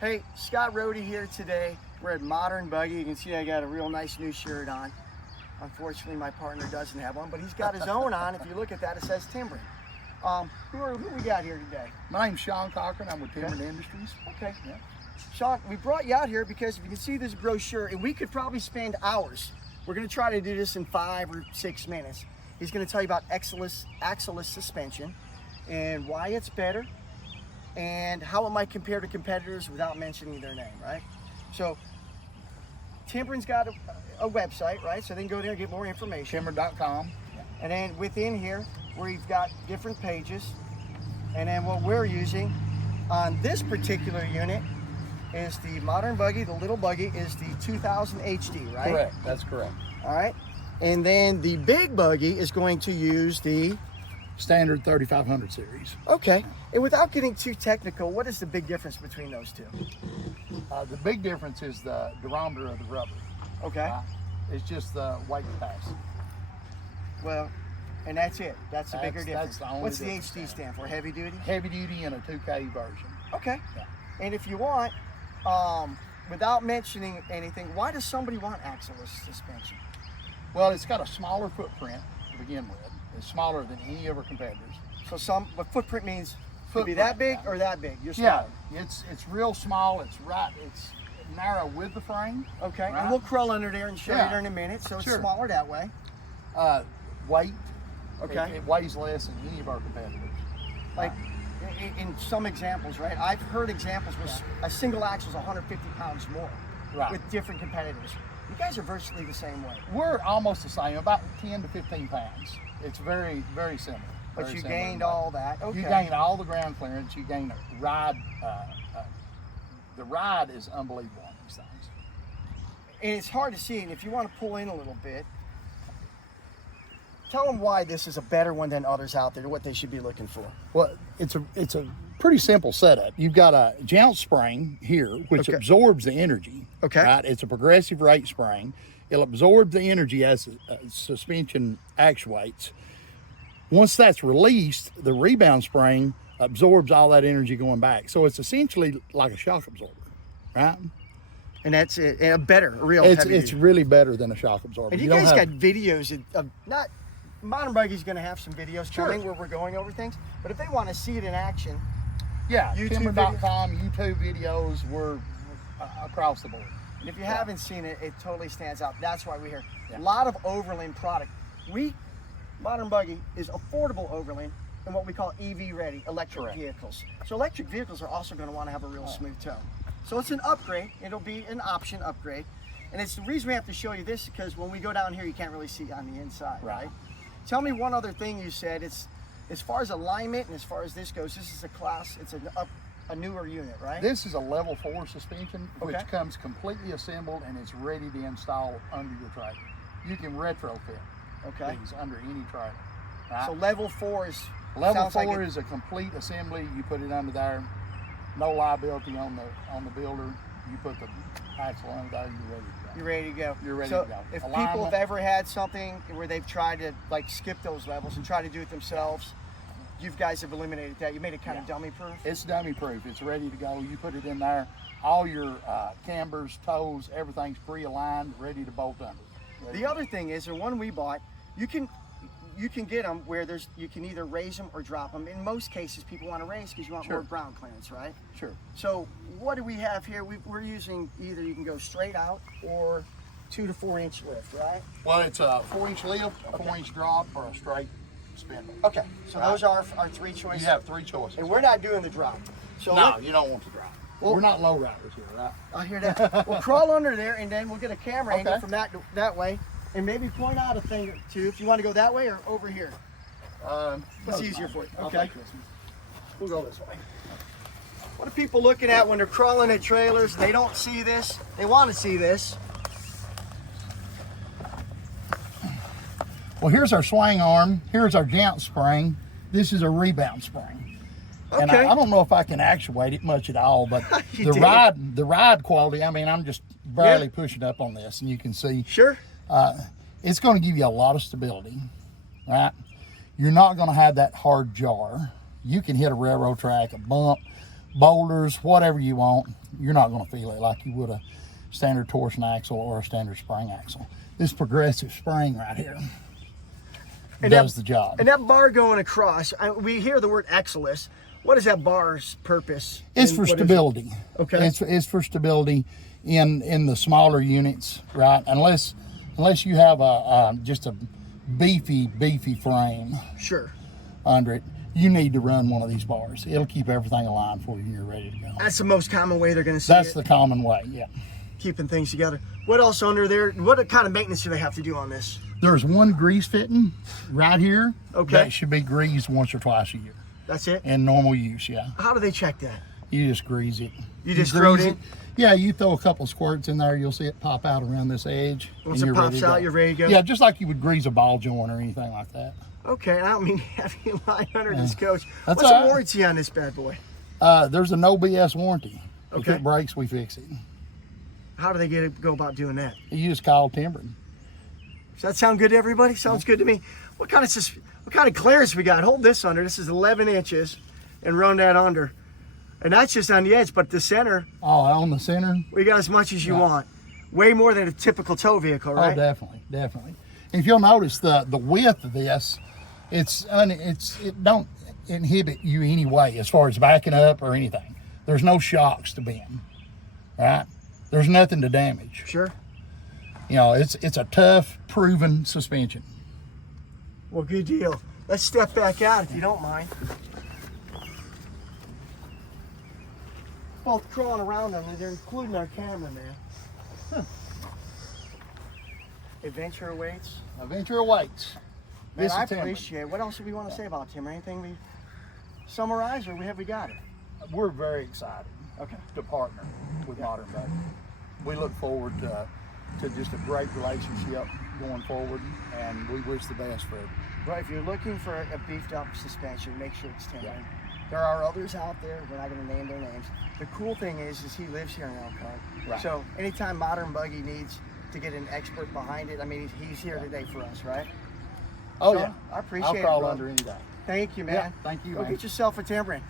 Hey, Scott Rhode here today. We're at Modern Buggy. You can see I got a real nice new shirt on. Unfortunately, my partner doesn't have one, but he's got his own on. If you look at that, it says Timbren. Who we got here today? My name's Shawn Cochran. I'm with Timbren Industries. Okay. Yeah. Shawn, we brought you out here because if you can see this brochure, and we could probably spend hours. We're going to try to do this in 5 or 6 minutes. He's going to tell you about Axleless suspension and why it's better and how it might compare to competitors without mentioning their name, right? So Timbren's got a website, right? So they can go there and get more information. Timbren.com. And then within here, we've got different pages. And then what we're using on this particular unit is the Modern Buggy. The little buggy is the 2000 HD, right? Correct, that's correct. All right. And then the big buggy is going to use the Standard 3500 series. Okay. And without getting too technical, what is the big difference between those two? The big difference is the durometer of the rubber. Okay. It's just the weight capacity. Well, and that's it. That's the bigger That's difference. the only What's the difference. HD stand for? Heavy duty? Heavy duty and a 2K version. Okay. Yeah. And if you want, without mentioning anything, why does somebody want Axleless suspension? Well, it's got a smaller footprint to begin with. It's smaller than any of our competitors. So what footprint means? Could be that big or that big. You're Yeah, small. it's real small. It's narrow with the frame. Okay. Right? And we'll crawl under there and show you Yeah. there in a minute. So it's Sure. smaller that way. Weight. Okay. It weighs less than any of our competitors. Like in some examples, right? I've heard examples where a single axle is 150 pounds more Right. with different competitors. You guys are virtually the same way. We're almost the same, about 10 to 15 pounds. It's very, very similar. But Very you similar gained in weight. all that. Okay. You gain all the ground clearance. You gain a ride. The ride is unbelievable on these things. And it's hard to see. And if you want to pull in a little bit, tell them why this is a better one than others out there, what they should be looking for. Well, it's a pretty simple setup. You've got a jounce spring here, which Okay. absorbs the energy. Okay. Right? It's a progressive rate spring. It'll absorb the energy as suspension actuates. Once that's released, the rebound spring absorbs all that energy going back. So it's essentially like a shock absorber, right? And that's it. A real It's heavy duty. really better than a shock absorber. And you don't guys have- got videos of not Modern Buggy's going to have some videos Sure. coming where we're going over things. But if they want to see it in action, Yeah, YouTube Timbren.com, YouTube videos, we're across the board. and if you haven't seen it, it totally stands out. That's why we're here. Yeah. A lot of overland product. Modern Buggy is affordable overland and what we call EV ready, electric Correct. vehicles. So electric vehicles are also going to want to have a real smooth tone. So it's an upgrade. It'll be an option upgrade. And it's the reason we have to show you this because when we go down here, you can't really see on the inside, right? Tell me one other thing you said. It's as far as alignment and as far as this goes, this is a class, it's a newer unit, right? This is a level 4 suspension, which Okay. comes completely assembled and it's ready to install under your trailer. You can retrofit Okay. these under any trailer. Right? So level 4 is level sounds 4 like it- is a complete assembly. You put it under there. No liability on the builder. You put the axle under there. You're ready to go. You're ready to go. You're ready so to go. if people Alignment. have ever had something where they've tried to like skip those levels and try to do it themselves, you guys have eliminated that. You made it kind of dummy proof. It's dummy proof. It's ready to go. You put it in there. All your cambers, toes, everything's pre-aligned, ready to bolt under. The other thing is, the one we bought, you can get them where you can either raise them or drop them. In most cases, people want to raise because you want Sure. more ground clearance, right? Sure. So what do we have here? We're using either you can go straight out or 2 to 4 inch lift, right? Well, it's a 4-inch lift, a 4-inch drop, or a straight spindle. Okay, so those are our 3 choices. You have 3 choices. And we're not doing the drop. So No, you don't want to drop. Well- We're not low riders here, right? I hear that. We'll crawl under there and then we'll get a camera angle Okay. from that way and maybe point out a thing or two if you want to go that way or over here. What's easier for you? I'll Okay. take this one. We'll go this way. What are people looking at when they're crawling at trailers? They don't see this. They want to see this. Well, here's our swing arm. Here's our jounce spring. This is a rebound spring. And Okay. I don't know if I can actuate it much at all, but You the ride quality, I mean, I'm just barely Yeah. pushing up on this, and you can see Sure. it's going to give you a lot of stability, right? You're not going to have that hard jar. You can hit a railroad track, a bump, boulders, whatever you want. you're not going to feel it like you would a standard torsion axle or a standard spring axle. This progressive spring right here does the job. And that bar going across, we hear the word Axleless. What is that bar's purpose? It's for stability. Okay. It's for stability in the smaller units, right? Unless you have just a beefy frame. Sure. Under it, you need to run one of these bars. It'll keep everything aligned for you and you're ready to go. That's the most common way they're going to see That's the common way, yeah. Keeping things together. What else under there? What kind of maintenance do they have to do on this? There's one grease fitting right here. Okay. That should be greased once or twice a year. That's it? In normal use, yeah. How do they check that? You just grease it. You just throw it in? Yeah, you throw a couple squirts in there, you'll see it pop out around this edge. Once it pops out, you're ready to go? Yeah, just like you would grease a ball joint or anything like that. Okay, I don't mean to have you lying under this coach. That's What's all the right. warranty on this bad boy? There's a no BS warranty. Okay. If it breaks, we fix it. How do they go about doing that? You just call Timbren. Does that sound good to everybody? Sounds good to me. What kind of clearance we got? Hold this under. This is 11 inches, and run that under. And that's just on the edge, but the center. Oh, on the center? We got as much as you want. Way more than a typical tow vehicle, right? Oh, definitely. And if you'll notice the width of this, it don't inhibit you anyway as far as backing up or anything. There's no shocks to bend, right? There's nothing to damage. Sure. You know, it's a tough, proven suspension. Well, good deal. Let's step back out if you don't mind. Both crawling around them, they're including our camera, man. Huh. Adventure awaits. Adventure awaits. Man, I appreciate it. What else do we want to say about Tim? Anything we summarize, or have we got it? We're very excited Okay. to partner with Modern Buggy. We look forward to just a great relationship going forward, and we wish the best for it. Well, if you're looking for a beefed up suspension, make sure it's Timbren. There are others out there. We're not going to name their names. The cool thing is he lives here in Elkhart. Right. So anytime Modern Buggy needs to get an expert behind it, I mean, he's here today for us, right? Oh, so, yeah. I appreciate it, I'll call bro. under any day. Thank you, man. Yeah, thank you, Go man. get yourself a Timbren.